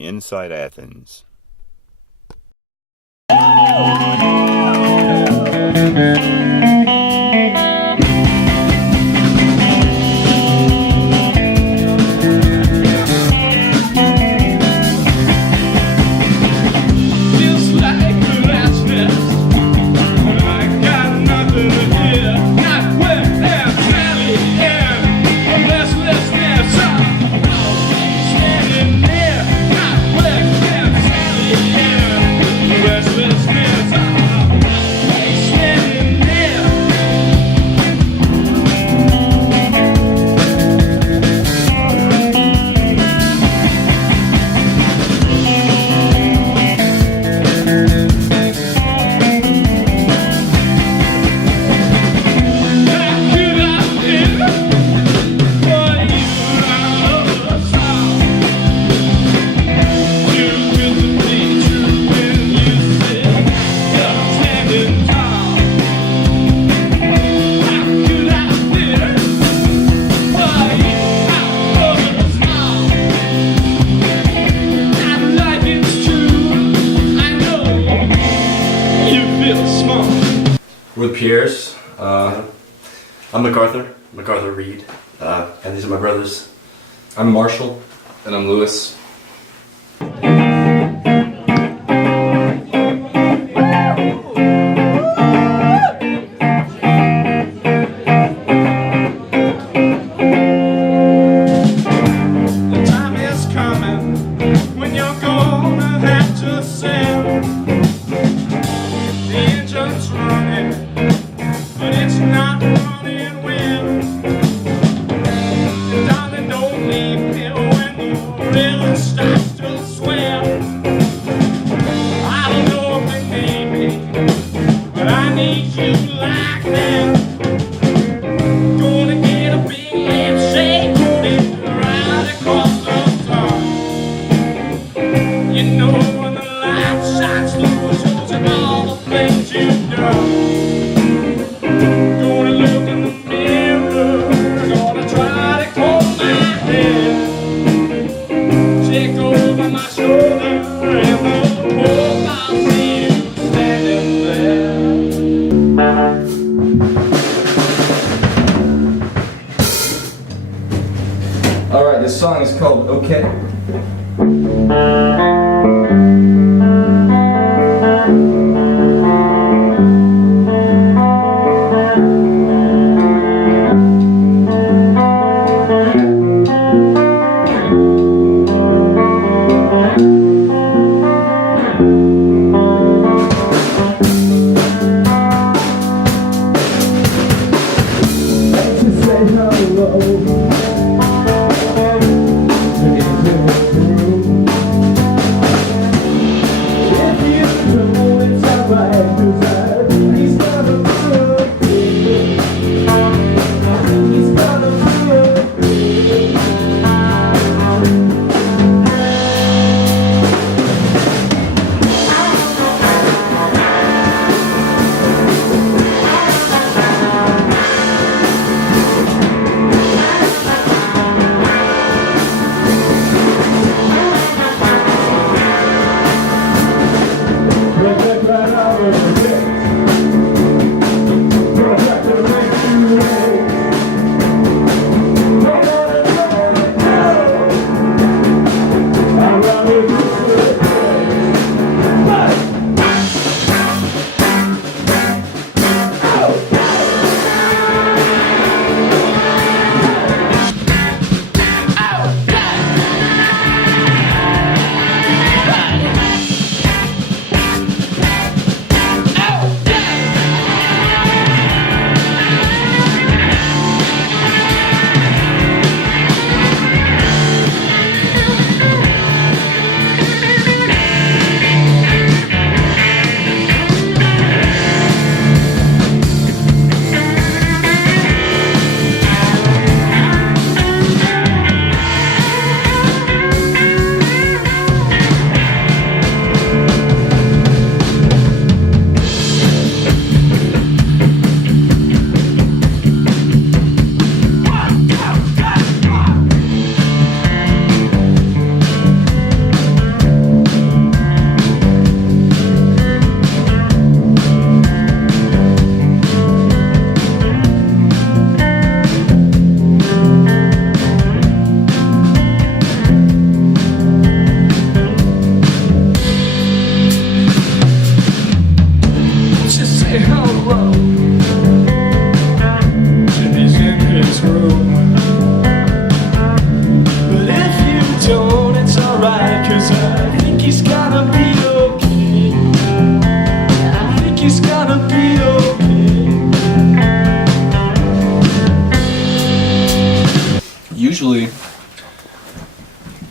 inside Athens. With Pierres. I'm MacArthur Reed, and these are my brothers. I'm Marshall. And I'm Lewis. Starts to swim.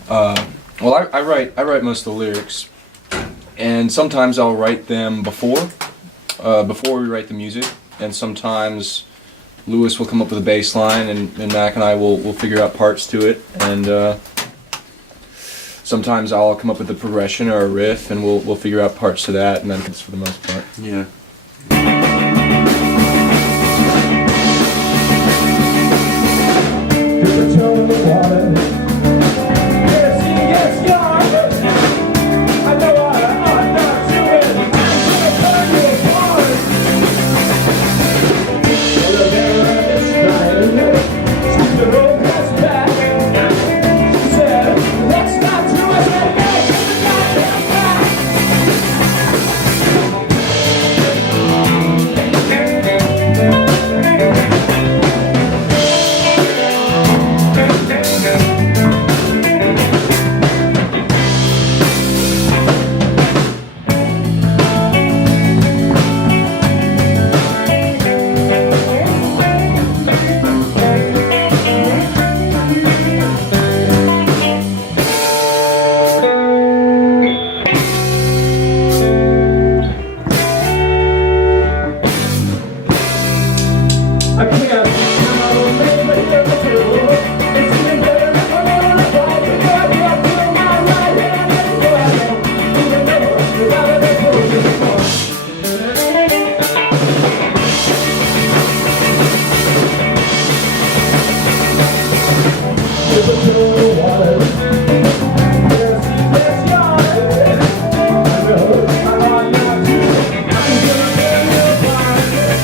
Well, I write most of the lyrics, and sometimes I'll write them before we write the music, and sometimes Lewis will come up with a bass line, and Mac and I will figure out parts to it, and sometimes I'll come up with a progression or a riff, and we'll figure out parts to that, and then it's for the most part. Yeah.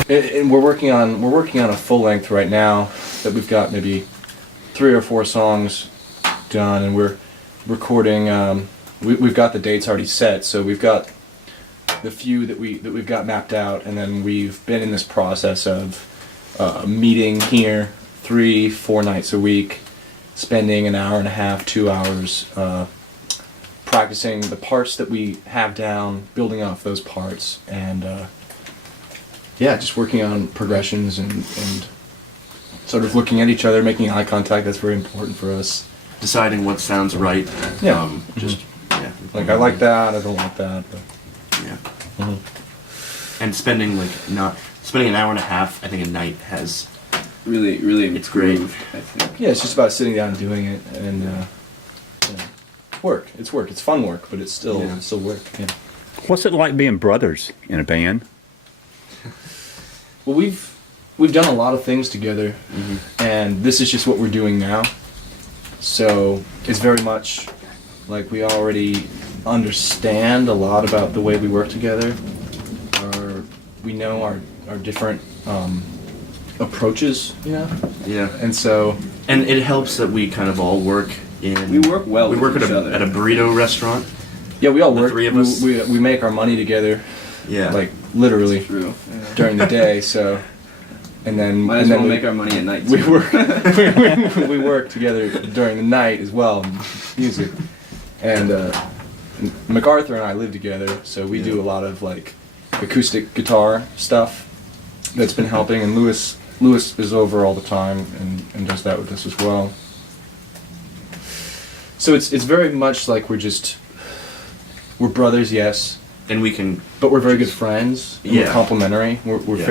And we're working on a full length right now that we've got maybe 3 or 4 songs done, and we're recording. We've got the dates already set, so we've got the few that we've got mapped out, and then we've been in this process of meeting here 3-4 nights a week, spending an hour and a half, 2 hours practicing the parts that we have down, building off those parts, and yeah, just working on progressions and sort of looking at each other, making eye contact. That's very important for us. Deciding what sounds right. Yeah. Yeah. Like, I like that, I don't like that. But. Yeah. Mm-hmm. And spending an hour and a half, I think, a night has really it's great. I think. Yeah, it's just about sitting down and doing it, and yeah. Work. It's work. It's fun work, but it's still work. Yeah. What's it like being brothers in a band? Well, we've done a lot of things together, and this is just what we're doing now. So it's very much like we already understand a lot about the way we work together. We know our different approaches, you know. Yeah. And so. And it helps that we kind of all work in. We work well. We work with at each other. a burrito restaurant. Yeah, we all The work. 3 of us. We make our money together. Yeah. Like literally. That's true. Yeah. During the day, so. And then Might as well make our money at night. We too. work. we work together during the night as well, music. And MacArthur and I live together, so we do a lot of like acoustic guitar stuff. That's been helping, and Lewis is over all the time and does that with us as well. So it's very much like we're brothers, yes, And we can. but we're very good friends. And Yeah. We're complementary. We're Yeah.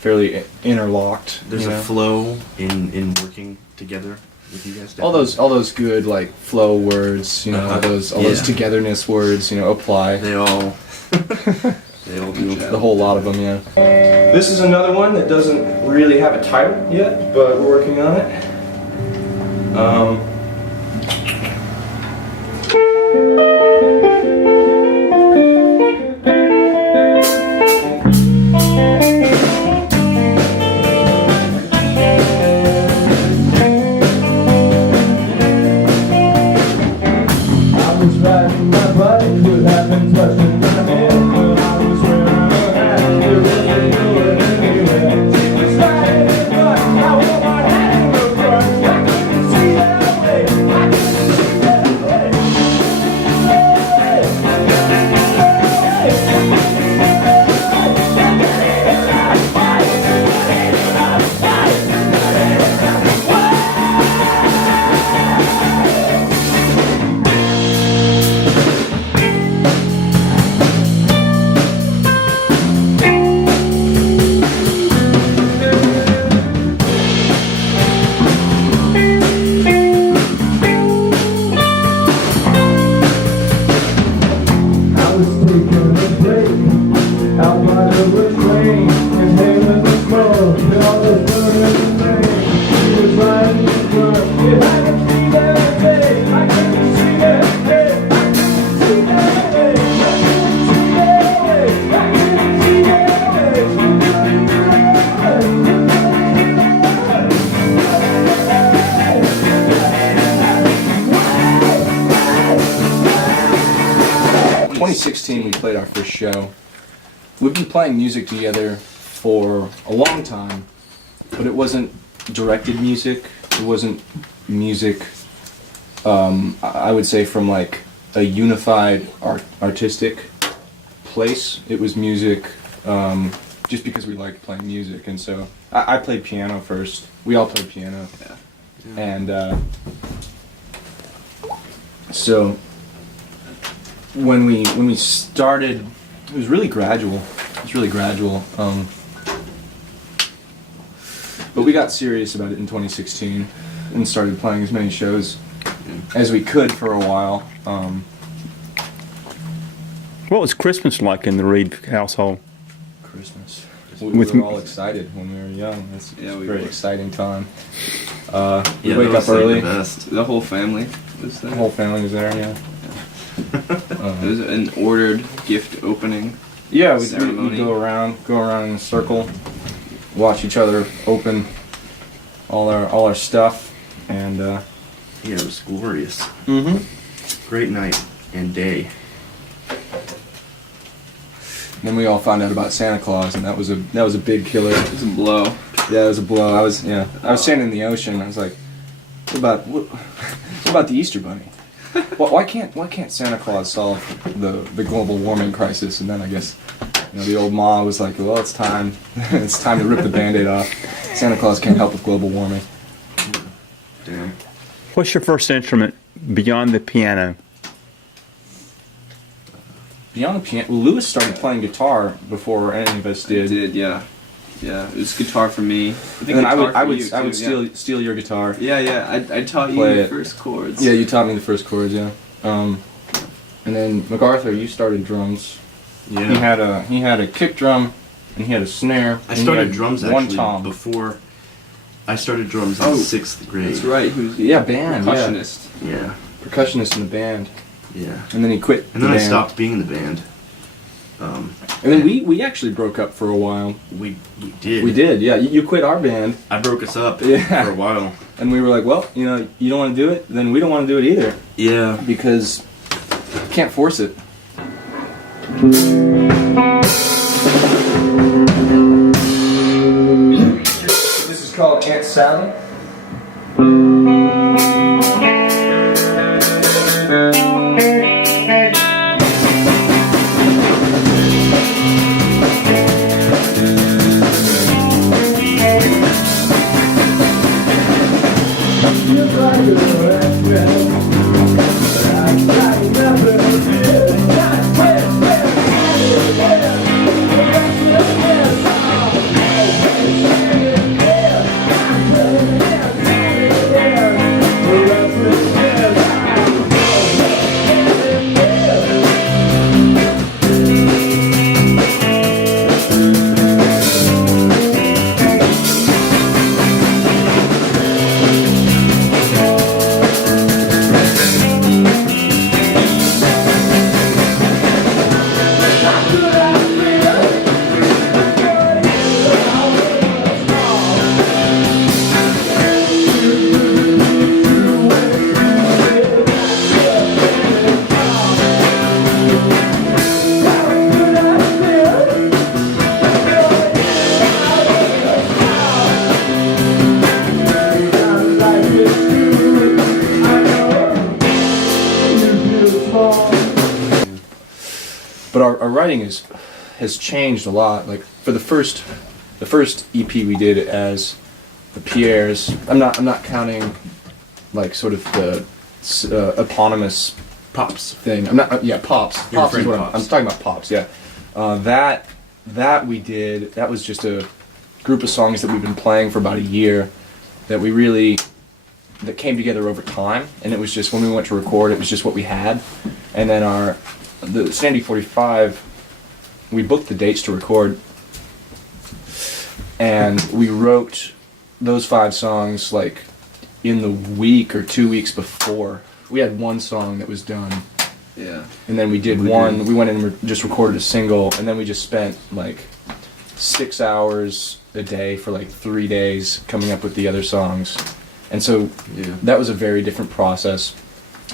fairly interlocked. There's you a know? flow in working together with you guys. all those good like flow words, you know, all those Yeah. togetherness words, you know, apply. They all. They all do. The whole lot of them, yeah. This is another one that doesn't really have a title yet, but we're working on it. I was riding my bike, could have been touching my hand, but I was wearing a hat, you really knew it anyway. She was riding, but I wore my hat in the front, I couldn't see that way. taking a break out by the train, inhaling the smoke, and all the burning rain. He was riding the truck, and I can see that day, I can see that day, I can see that day, I can see that day, I can see that day. 2016, we played our first show. We've been playing music together for a long time, but it wasn't directed music. It wasn't music, I would say, from like a unified artistic place. It was music just because we liked playing music. And so I played piano first. We all played piano. Yeah. And so when we started, it was really gradual. But we got serious about it in 2016 and started playing as many shows as we could for a while. What was Christmas like in the Reed household? Christmas. We With were all excited when we were young. It's Yeah, a we very were. exciting time. We Yeah, wake that up was, like, early. the best. The whole family was there. The whole family was there, yeah. It was an ordered gift opening. Yeah, we Ceremony. go around in a circle, watch each other open all our stuff, and Yeah, it was glorious. mm-hmm. Great night and day. Then we all found out about Santa Claus, and that was a big killer. It was a blow. Yeah, it was a blow. I was standing in the ocean. I was like, what about the Easter Bunny? Why can't Santa Claus solve the global warming crisis? And then I guess the old Ma was like, well, it's time to rip the Band-Aid off. Santa Claus can't help with global warming. Damn. What's your first instrument beyond the piano? Beyond the piano, Lewis started playing guitar before any of us I did. did, yeah. Yeah, it was guitar for me. I think And then I guitar would for you, too, steal your guitar. Yeah, I taught you Play the it. first chords. Yeah, you taught me the first chords. Yeah. And then MacArthur, you started drums. Yeah. He had a kick drum, and he had a snare. I and he started had drums one actually tom. before. I started drums in Oh, 6th grade. That's right, who's Yeah, band. Yeah. percussionist. Yeah. Percussionist in the band, Yeah. and then he quit. And then the I band. stopped being in the band. And then we actually broke up for a while. We did. We did. Yeah, you quit our band, I broke us up Yeah. for a while. and we were like, well, you don't want to do it, then we don't want to do it either, Yeah. because you can't force it. This is called Aunt Sally. But our writing has changed a lot. Like for the first EP we did as the Pierres. I'm not counting like sort of the eponymous Pops. thing. I'm not. Yeah, Pops. You're Pops is referring what to I'm Pops. talking about. Pops. Yeah. That we did. That was just a group of songs that we've been playing for about a year. That came together over time, and it was just when we went to record, it was just what we had. And then the Sandy 45, we booked the dates to record, and we wrote those 5 songs like in the week or 2 weeks before. We had one song that was done, Yeah. and then we did We one. did. We went in and just recorded a single, and then we just spent like 6 hours a day for like 3 days coming up with the other songs, and so Yeah. that was a very different process.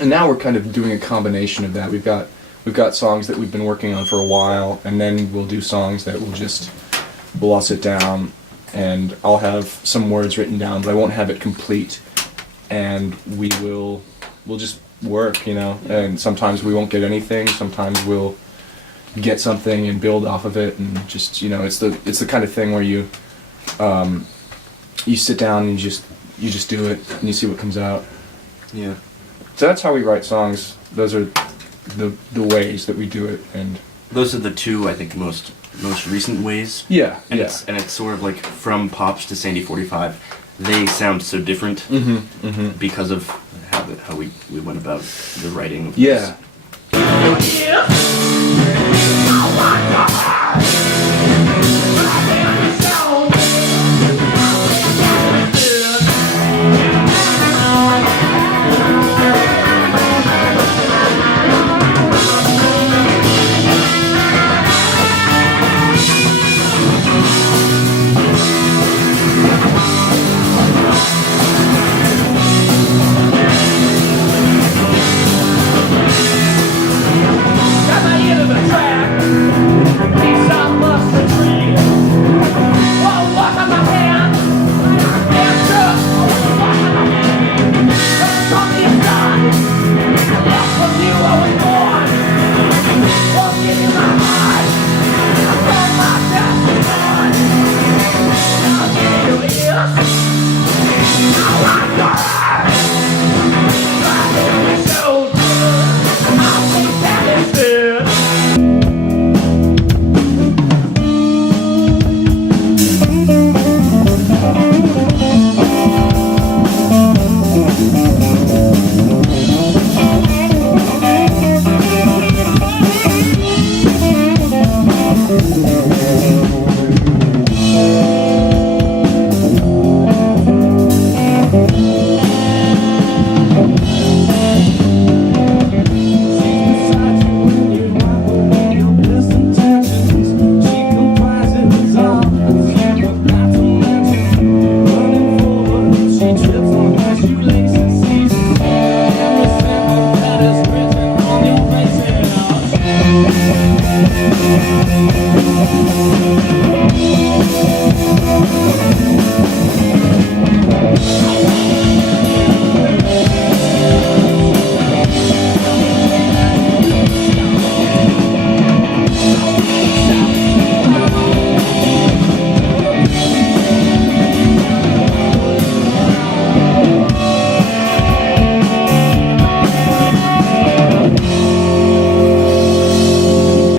And now we're kind of doing a combination of that. We've got songs that we've been working on for a while, and then we'll do songs that we'll all sit down, and I'll have some words written down, but I won't have it complete, and we'll just work, you know. And sometimes we won't get anything. Sometimes we'll get something and build off of it, and just, you know, it's the kind of thing where you sit down and you just do it and you see what comes out. Yeah. So that's how we write songs. Those are the ways that we do it, and Those are the two, I think, most recent ways. yeah, And yeah. it's sort of like from Pops to Sandy 45, they sound so different because of how we went about the writing of Yeah. Got my ear to the track. Peace out, mustard tree. Whoa, walk on my hand. Hands up. Walk on my hand. Don't call me a son. Left from you I was born. Won't give you my heart. I found my destiny. I'll give you ears. Now I'm yours. Right in your shoulder. I'll take that instead.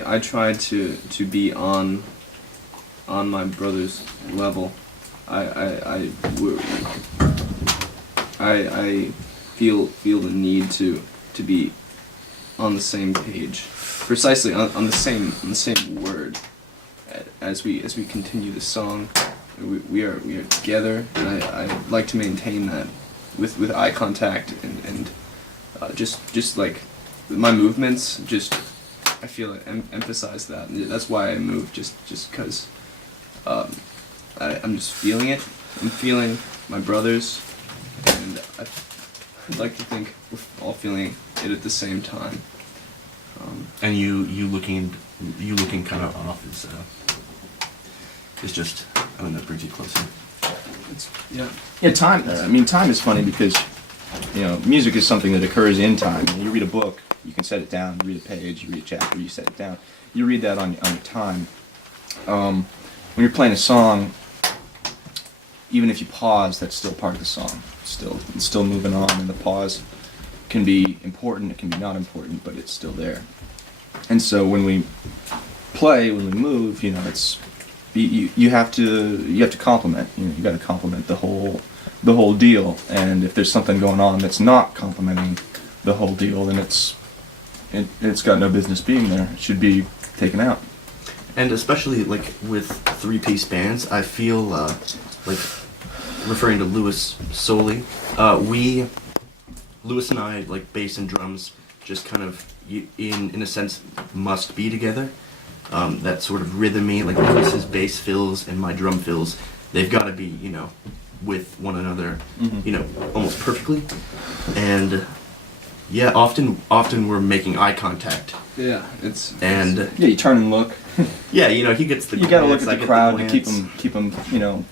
I tried to be on my brother's level. I feel the need to be on the same page, precisely on the same word as we continue the song. We are together, and I like to maintain that with eye contact and just like my movements. Just I feel it emphasize that. And that's why I move. Just because I'm just feeling it. I'm feeling my brothers, and I'd like to think we're all feeling it at the same time. And you looking kind of off is just, I don't know, brings you closer. Yeah, time. I mean, time is funny because, you know, music is something that occurs in time. You read a book, you can set it down. You read a page, you read a chapter, you set it down. You read that on your time. When you're playing a song, even if you pause, that's still part of the song. It's still moving on, and the pause can be important. It can be not important, but it's still there. And so when we play, when we move, you know, it's you have to compliment. You know, you got to compliment the whole deal. And if there's something going on that's not complimenting the whole deal, then it's it's got no business being there. It should be taken out. And especially like with 3-piece bands, I feel like referring to Lewis solely, Lewis and I, like bass and drums, just kind of in a sense must be together. That sort of rhythmy, like Lewis's bass fills and my drum fills, they've got to be, you know, with one another, you know, almost perfectly. And yeah, often we're making eye contact. Yeah, Yeah, you turn and look. Yeah, you know, he gets the You gotta look glance, at the crowd to keep them, you know,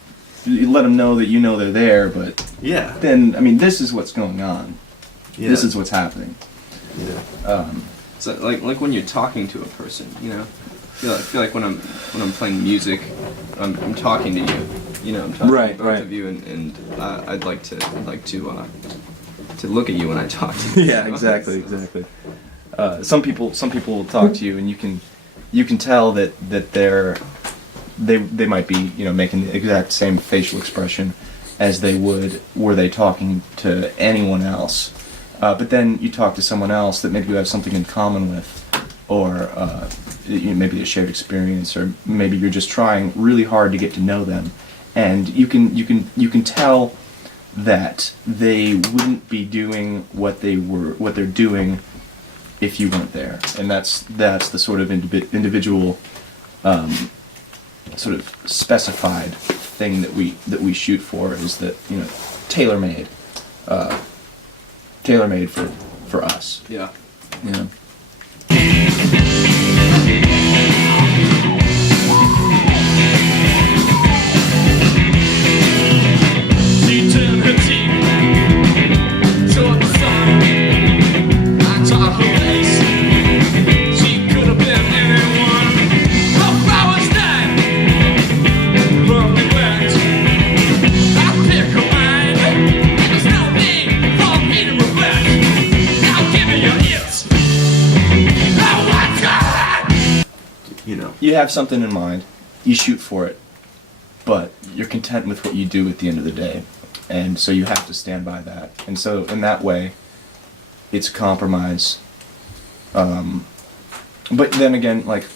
you let them know that you know they're there, but Yeah. then, I mean, this is what's going on. Yeah. This is what's happening. Yeah. so like when you're talking to a person, you know, I feel like when I'm playing music, I'm talking to you, you know, I'm talking Right, to both right. of you, and I'd like to look at you when I talk to you. Yeah, exactly. Some people will talk to you, and you can tell that they might be, you know, making the exact same facial expression as they would were they talking to anyone else. But then you talk to someone else that maybe you have something in common with, or you know, maybe a shared experience, or maybe you're just trying really hard to get to know them, and you can tell that they wouldn't be doing what they're doing if you weren't there, and that's the sort of individual, sort of specified thing that we shoot for, is that, you know, tailor-made for us. Yeah. You know. She turned her cheek toward the sun. I taught her face. She could have been anyone. The flowers died from neglect. I pick her mind. There's no need for me to reflect. Now give me your ears. Oh my God! You know. You have something in mind, you shoot for it, but you're content with what you do at the end of the day, and so you have to stand by that. And so in that way, it's a compromise. But then again, like,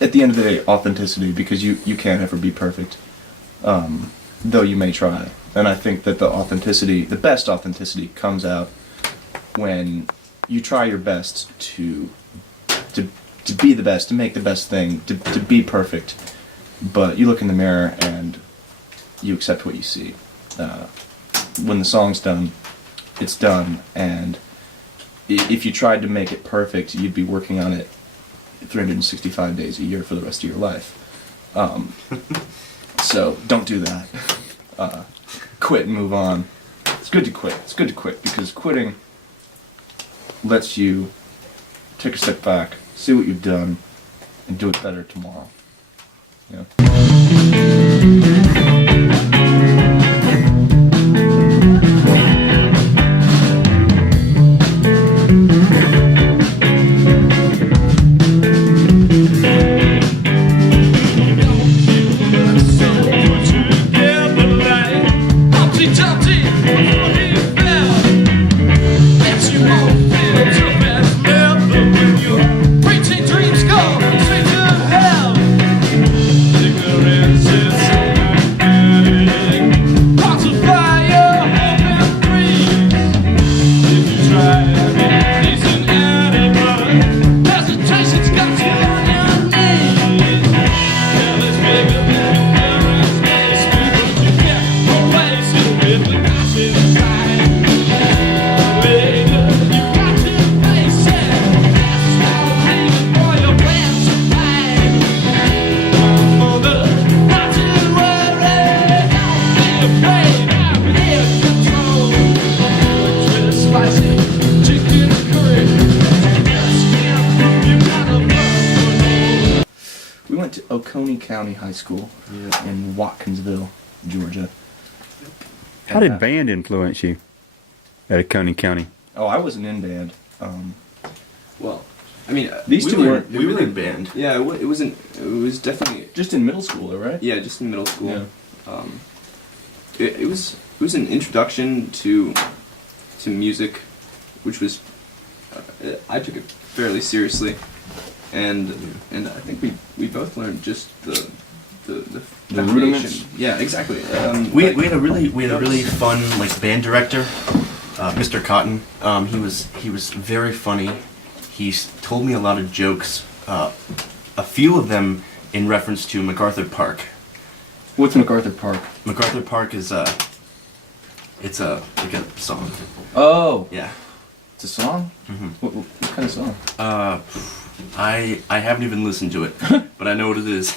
at the end of the day, authenticity, because you can't ever be perfect, though you may try. And I think that the best authenticity comes out when you try your best to be the best, to make the best thing, to be perfect, but you look in the mirror and you accept what you see. When the song's done, it's done, and if you tried to make it perfect, you'd be working on it 365 days a year for the rest of your life. So don't do that. Quit and move on. It's good to quit. It's good to quit, because quitting lets you take a step back, see what you've done, and do it better tomorrow. You know? Oconee County High School in Watkinsville, Georgia. How did band influence you at Oconee County? Oh, I wasn't in band. Well, I mean, These two weren't. We were in band. Yeah, it wasn't. It was definitely Just in middle school, though, right? Yeah, just in middle school. Yeah. It was an introduction to music, which was I took it fairly seriously, and I think we both learned just the foundation. rudiments? Yeah, exactly. We had a really fun like band director, Mr. Cotton. He was very funny. He told me a lot of jokes. A few of them in reference to MacArthur Park. What's MacArthur Park? MacArthur Park is it's like a song. Oh, Yeah. it's a song. Mhm. What kind of song? I haven't even listened to it, but I know what it is.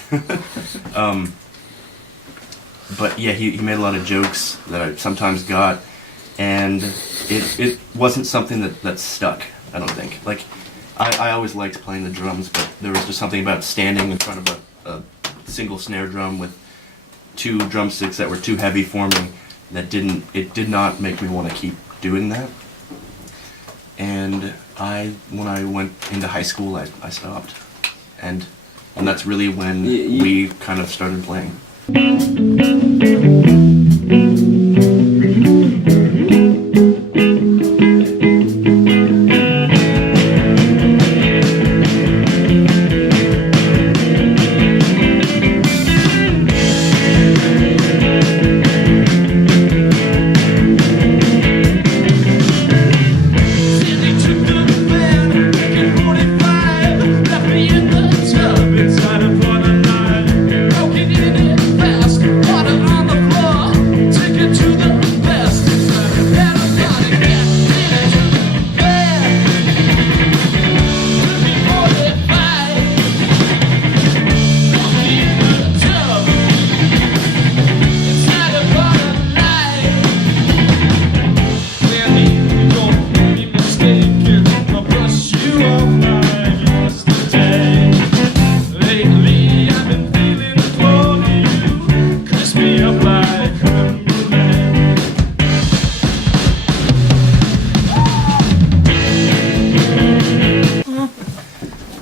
But yeah, he made a lot of jokes that I sometimes got, and it wasn't something that stuck. I don't think. Like, I always liked playing the drums, but there was just something about standing in front of a single snare drum with two drumsticks that were too heavy for me that did not make me want to keep doing that. And when I went into high school, I stopped, and that's really when we kind of started playing.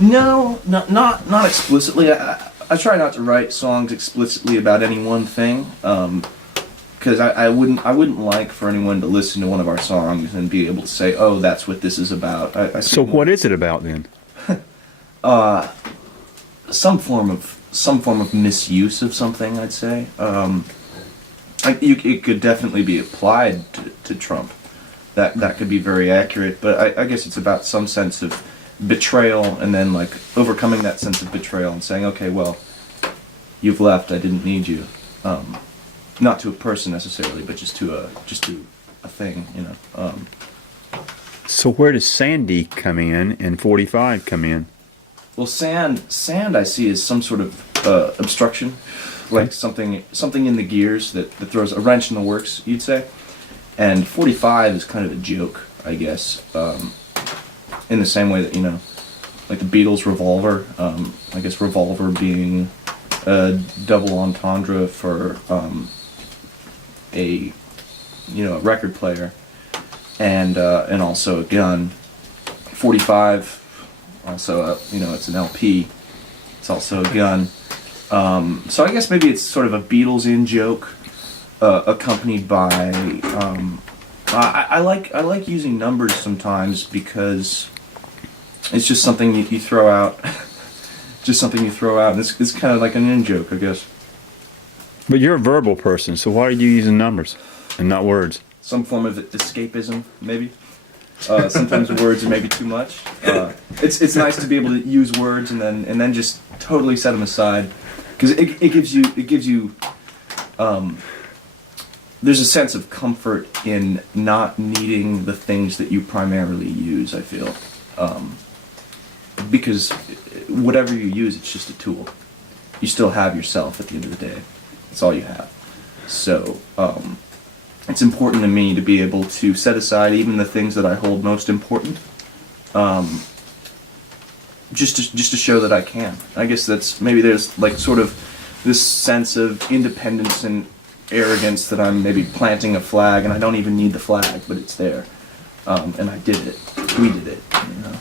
No, not explicitly. I try not to write songs explicitly about any one thing, because I wouldn't like for anyone to listen to one of our songs and be able to say, oh, that's what this is about. So what is it about then? Some form of misuse of something, I'd say. It could definitely be applied to Trump. That could be very accurate, but I guess it's about some sense of betrayal, and then like overcoming that sense of betrayal and saying, okay, well, you've left, I didn't need you. Not to a person necessarily, but just to a thing, you know. So where does Sandy come in and 45 come in? Well, sand I see as some sort of obstruction, like something in the gears that throws a wrench in the works, you'd say. And 45 is kind of a joke, I guess. In the same way that, you know, like the Beatles' Revolver, I guess revolver being a double entendre for a record player, and also a gun. 45, also it's an LP. It's also a gun. So I guess maybe it's sort of a Beatles in joke, accompanied by. I like using numbers sometimes because it's just something you throw out. Just something you throw out. And it's kind of like an in-joke, I guess. But you're a verbal person, so why are you using numbers and not words? Some form of escapism, maybe. Sometimes words are maybe too much. It's nice to be able to use words and then just totally set them aside, because it gives you there's a sense of comfort in not needing the things that you primarily use, I feel. Because whatever you use, it's just a tool. You still have yourself at the end of the day. That's all you have. So, it's important to me to be able to set aside even the things that I hold most important, just to show that I can. I guess there's like sort of this sense of independence and arrogance that I'm maybe planting a flag and I don't even need the flag, but it's there. And I did it. We did it, you know.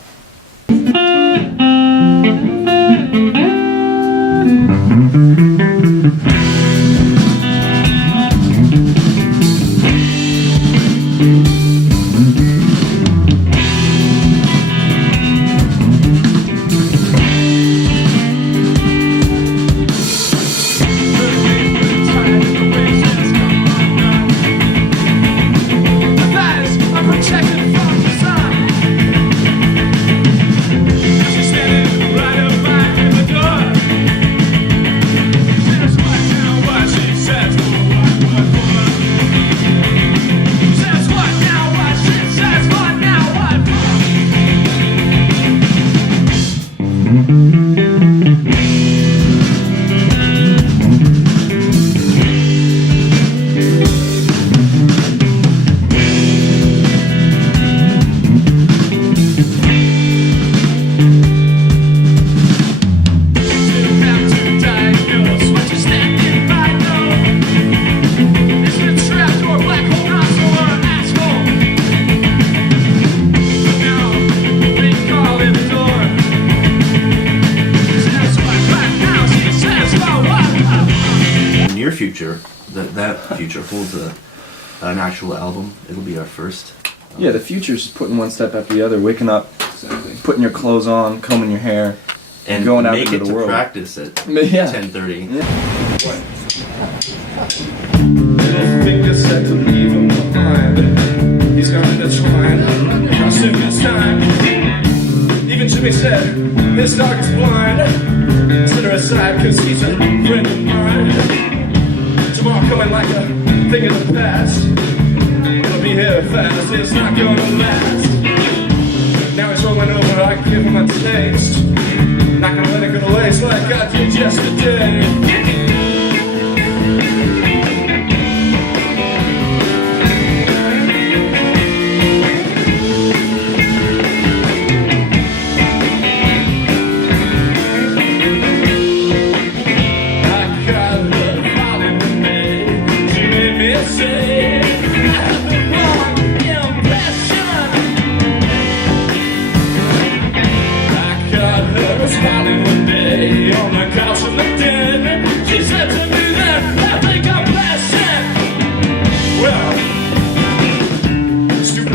future, that future holds an actual album. It'll be our first. Yeah, the future's putting one step after the other, waking up, Exactly. putting your clothes on, combing your hair, And going out make into it the to world. practice at Yeah. 10:30. Little finger said to leave him behind. He's gone intertwined across this time. Even Jimmy said his dog is blind. Set her aside cause he's a friend of mine. Tomorrow coming like a thing of the past. It'll be here fast, it's not gonna last. Now he's rolling over, I give him a taste. Not gonna let it go to waste like I did yesterday.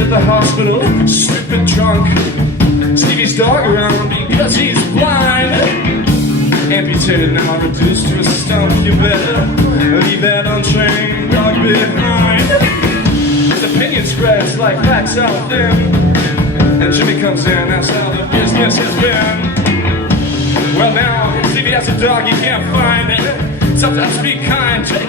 The hospital, stupid drunk. Stevie's dog around because he's blind. Amputated now, reduced to a stump. You better leave that untrained dog behind. His opinion spreads like facts out thin. And Jimmy comes in, that's how the business has been. Well now, Stevie has a dog, he can't find it. Sometimes be kind, take